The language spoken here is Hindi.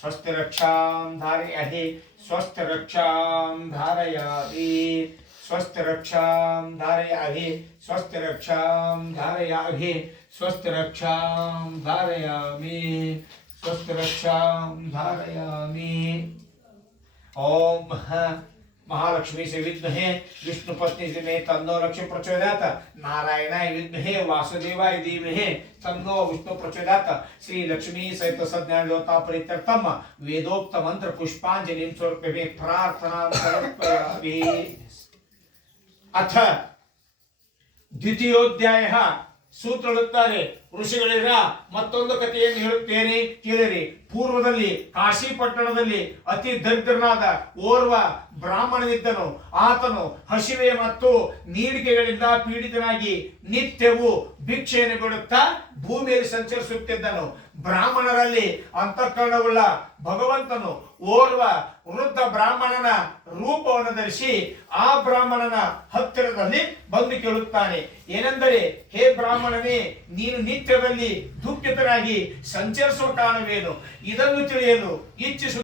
स्वस्थ रक्षां धारयहि स्वस्थ रक्षां धारयामि स्वस्थ रक्षां धारयामि स्वस्थ रक्षां धारयामि स्वस्थ रक्षा धारयामि। स्वस्थ रक्षा धारयामि ओम महालक्ष्मी से विद्महे विष्णु पत्नी से मे तन्नो लक्ष्मी प्रचोदयात नारायणाय विद्महे वासुदेवाय धीमहे तन्नो विष्णु प्रचोदात श्री लक्ष्मी सहित संज्ञान लोता परित्यक्तम, वेदोक्त मंत्र पुष्पांजलि समर्प्यमे प्रार्थना समर्पयामि अथ, द्वितीयोऽध्यायः। ಸೂತ್ರ ಹೇಳುತ್ತಾರೆ ಋಷಿಗಳಿರ ಮತ್ತೊಂದು ಕಥೆಯನ್ನು ಹೇಳುತ್ತೇನೆ. ಕೇಳಿರಿ. ಪೂರ್ವದಲ್ಲಿ ಕಾಶಿ ಪಟ್ಟಣದಲ್ಲಿ ಅತಿ ದರಿದ್ರನಾದ ಓರ್ವ ಬ್ರಾಹ್ಮಣನಿದ್ದನು. ಆತನು ಹಸಿವೆ ಮತ್ತು ನೀಡಿಕೆಗಳಿಂದ ಪೀಡಿತನಾಗಿ ನಿತ್ಯವೂ ಭಿಕ್ಷೆಯನ್ನು ಬಿಡುತ್ತಾ ಭೂಮಿಯಲ್ಲಿ ಸಂಚರಿಸುತ್ತಿದ್ದನು. ಬ್ರಾಹ್ಮಣರಲ್ಲಿ ಅಂತಃಕರಣವುಳ್ಳ ಭಗವಂತನು ಓರ್ವ ವೃದ್ಧ ಬ್ರಾಹ್ಮಣನ ರೂಪವನ್ನು ಧರಿಸಿ ಆ ಬ್ರಾಹ್ಮಣನ ಹತ್ತಿರದಲ್ಲಿ ಬಂದು ಕೇಳುತ್ತಾನೆ. ಏನೆಂದರೆ, ಹೇ ಬ್ರಾಹ್ಮಣನೇ, ನೀನು ನಿತ್ಯದಲ್ಲಿ ದುಃಖಿತನಾಗಿ ಸಂಚರಿಸುವ ಕಾರಣವೇನು? ಇದನ್ನು ತಿಳಿಯಲು ಇಚ್ಛಿಸು